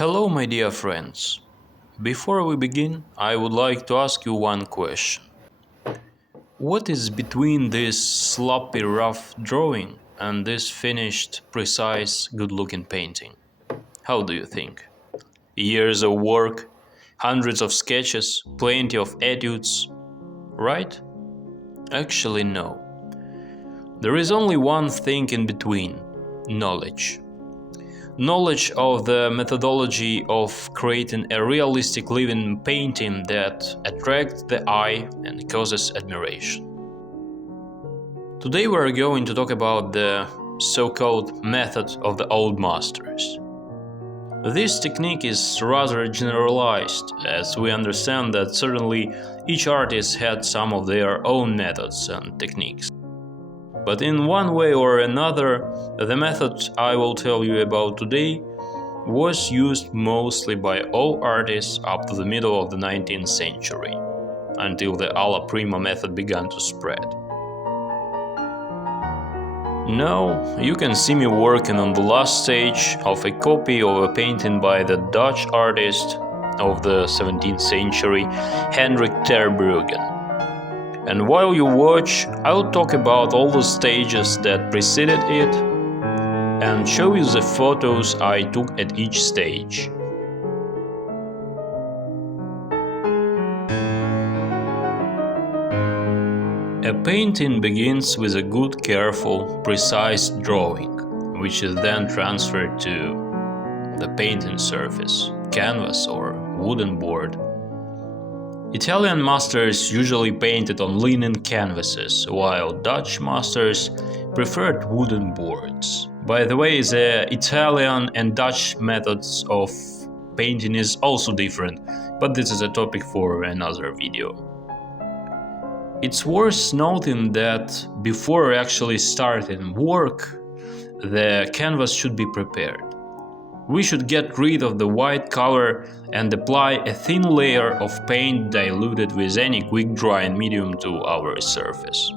Hello, my dear friends. Before we begin, I would like to ask you one question. What is between this sloppy, rough drawing and this finished, precise, good-looking painting? How do you think? Years of work, hundreds of sketches, plenty of etudes, right? Actually, no. There is only one thing in between: knowledge. Knowledge of the methodology of creating a realistic living painting that attracts the eye and causes admiration. Today we are going to talk about the so-called method of the old masters. This technique is rather generalized, as we understand that certainly each artist had some of their own methods and techniques. But in one way or another, the method I will tell you about today was used mostly by all artists up to the middle of the 19th century, until the alla prima method began to spread. Now you can see me working on the last stage of a copy of a painting by the Dutch artist of the 17th century, Hendrik ter Brueggen. And while you watch, I'll talk about all the stages that preceded it and show you the photos I took at each stage. A painting begins with a good, careful, precise drawing, which is then transferred to the painting surface, canvas or wooden board. Italian masters usually painted on linen canvases, while Dutch masters preferred wooden boards. By the way, the Italian and Dutch methods of painting is also different, but this is a topic for another video. It's worth noting that before actually starting work, the canvas should be prepared. We should get rid of the white color and apply a thin layer of paint diluted with any quick-drying medium to our surface.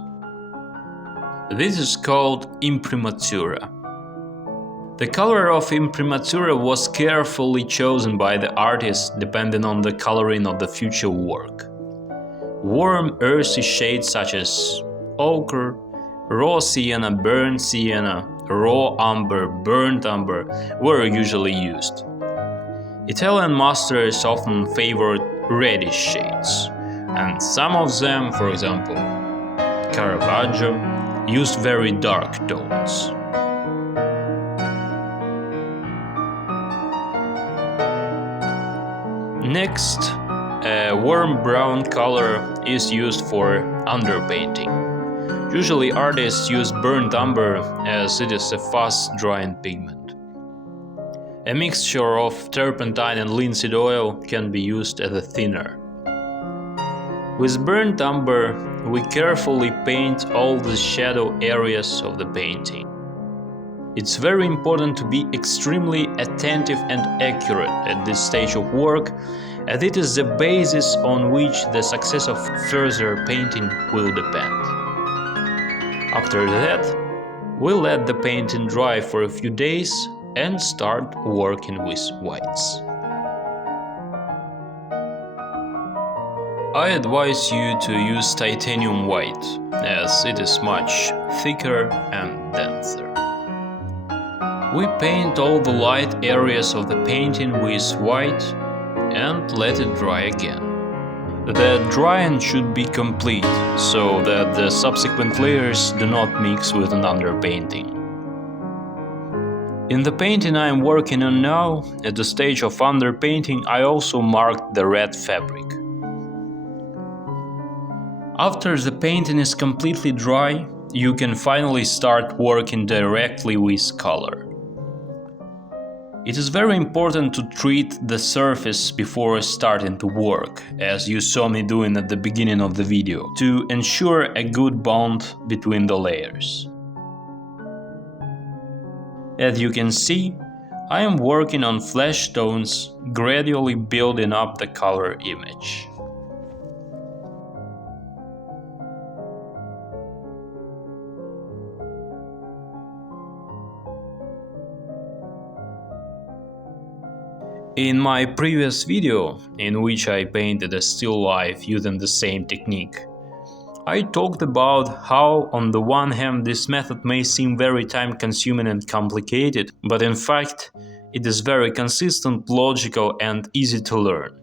This is called Imprimatura. The color of Imprimatura was carefully chosen by the artist depending on the coloring of the future work. Warm, earthy shades such as ochre, raw sienna, burnt sienna, raw umber, burnt umber were usually used. Italian masters often favored reddish shades, and some of them, for example, Caravaggio, used very dark tones. Next, a warm brown color is used for underpainting. Usually artists use burnt umber as it is a fast-drying pigment. A mixture of turpentine and linseed oil can be used as a thinner. With burnt umber, we carefully paint all the shadow areas of the painting. It's very important to be extremely attentive and accurate at this stage of work, as it is the basis on which the success of further painting will depend. After that, we'll let the painting dry for a few days and start working with whites. I advise you to use titanium white, as it is much thicker and denser. We paint all the light areas of the painting with white and let it dry again. The drying should be complete, so that the subsequent layers do not mix with an underpainting. In the painting I am working on now, at the stage of underpainting, I also marked the red fabric. After the painting is completely dry, you can finally start working directly with color. It is very important to treat the surface before starting to work, as you saw me doing at the beginning of the video, to ensure a good bond between the layers. As you can see, I am working on flesh tones, gradually building up the color image. In my previous video, in which I painted a still life using the same technique, I talked about how, on the one hand, this method may seem very time-consuming and complicated, but in fact, it is very consistent, logical, and easy to learn.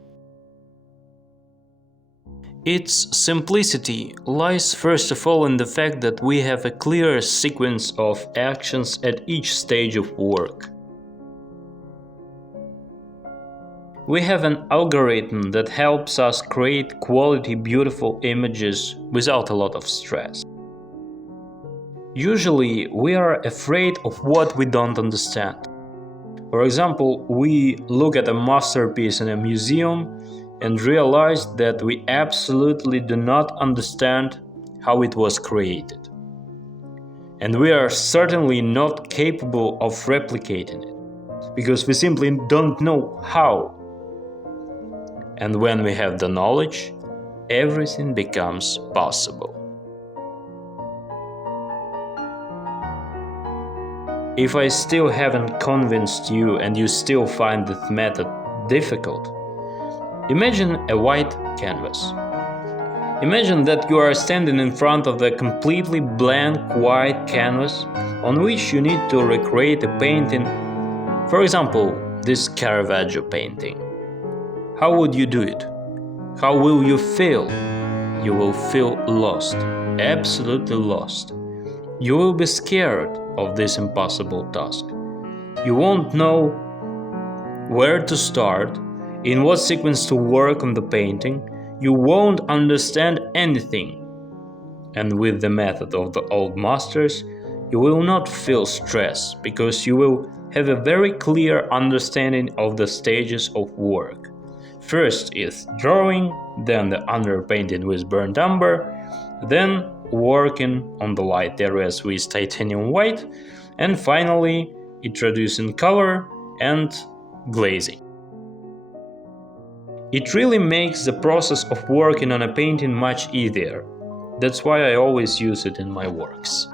Its simplicity lies first of all in the fact that we have a clear sequence of actions at each stage of work. We have an algorithm that helps us create quality, beautiful images without a lot of stress. Usually, we are afraid of what we don't understand. For example, we look at a masterpiece in a museum and realize that we absolutely do not understand how it was created. And we are certainly not capable of replicating it, because we simply don't know how. And when we have the knowledge, everything becomes possible. If I still haven't convinced you and you still find this method difficult, imagine a white canvas. Imagine that you are standing in front of a completely blank white canvas on which you need to recreate a painting, for example, this Caravaggio painting. How would you do it? How will you feel? You will feel lost, absolutely lost. You will be scared of this impossible task. You won't know where to start, in what sequence to work on the painting. You won't understand anything. And with the method of the old masters, you will not feel stress, because you will have a very clear understanding of the stages of work. First is drawing, then the underpainting with burnt umber, then working on the light areas with titanium white, and finally introducing color and glazing. It really makes the process of working on a painting much easier. That's why I always use it in my works.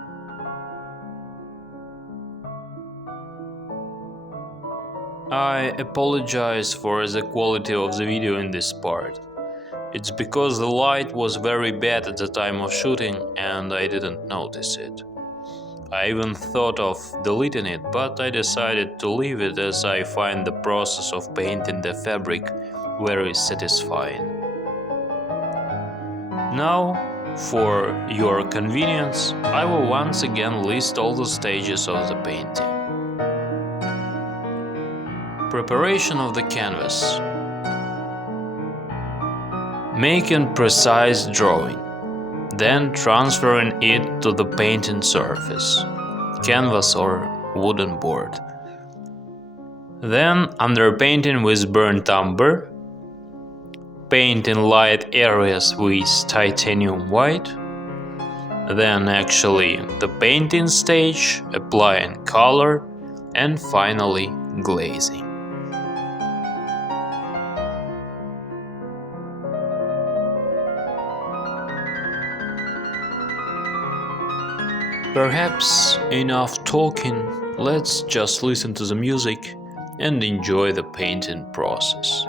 I apologize for the quality of the video in this part. It's because the light was very bad at the time of shooting and I didn't notice it. I even thought of deleting it, but I decided to leave it as I find the process of painting the fabric very satisfying. Now, for your convenience, I will once again list all the stages of the painting. Preparation of the canvas. Making precise drawing, then transferring it to the painting surface, canvas or wooden board. Then underpainting with burnt umber, painting light areas with titanium white, then actually the painting stage, applying color, and finally glazing. Perhaps enough talking, let's just listen to the music and enjoy the painting process.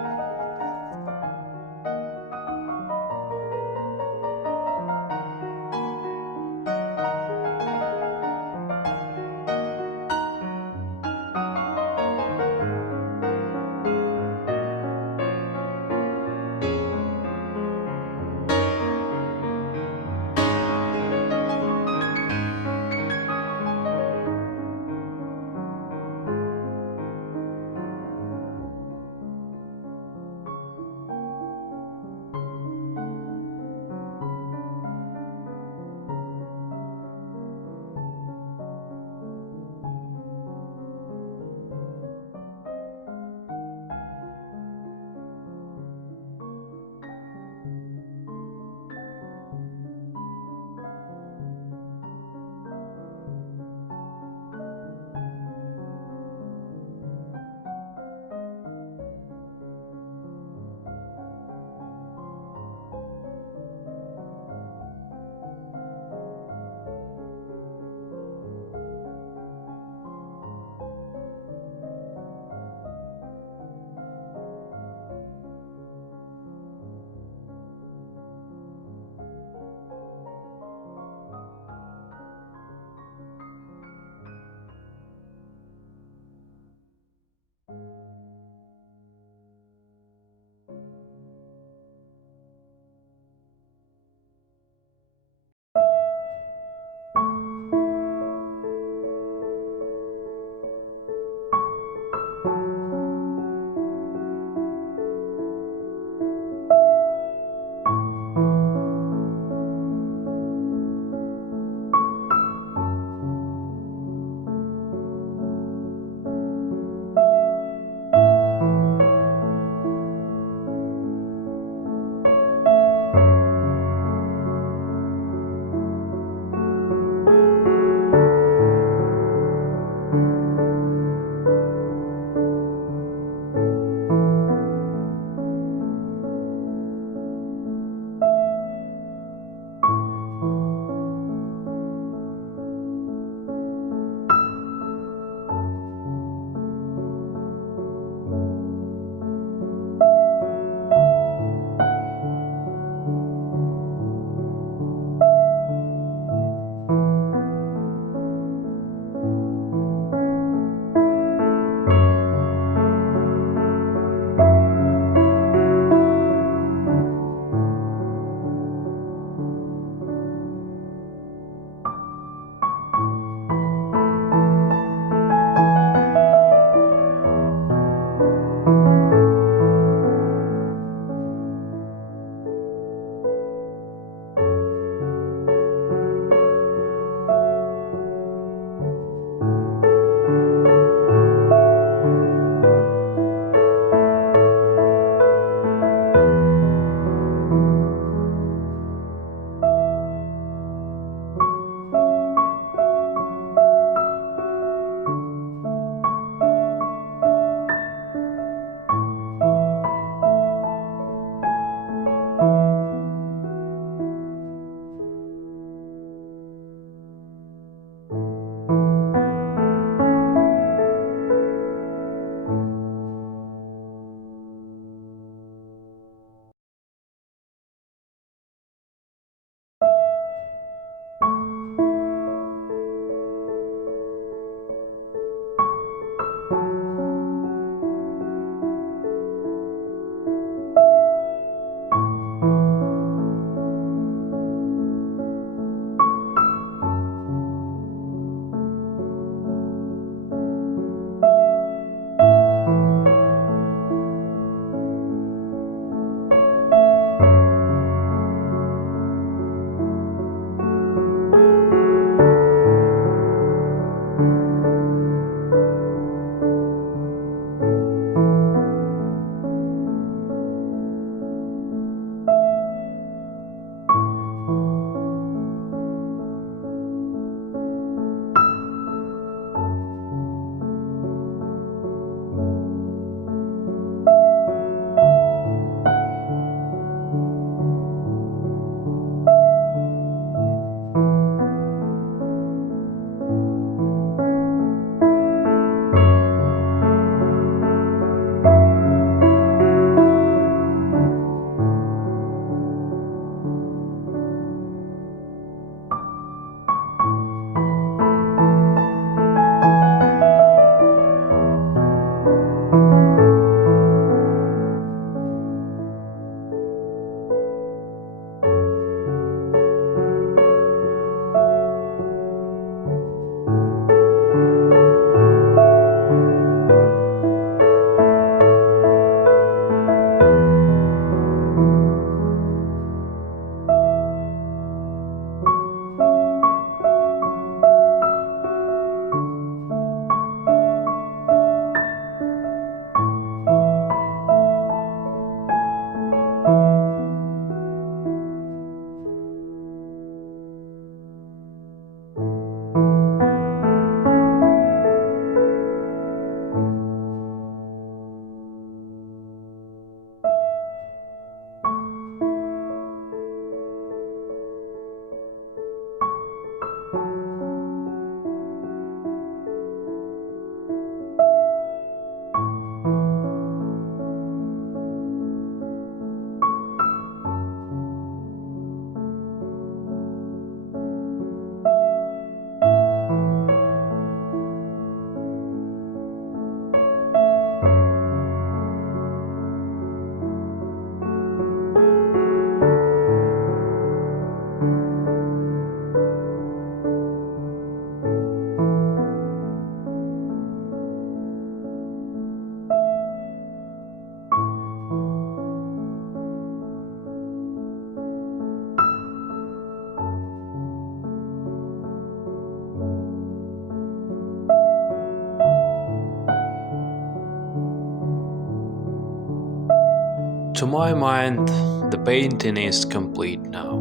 To my mind, the painting is complete now.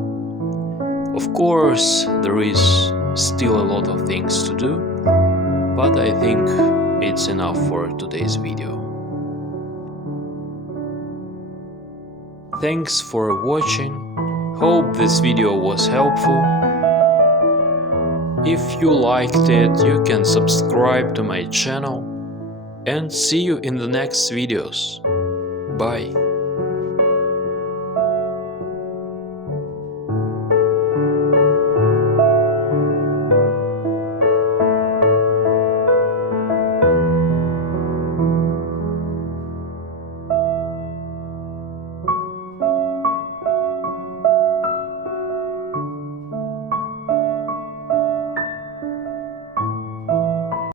Of course, there is still a lot of things to do, but I think it's enough for today's video. Thanks for watching. Hope this video was helpful. If you liked it, you can subscribe to my channel and see you in the next videos. Bye.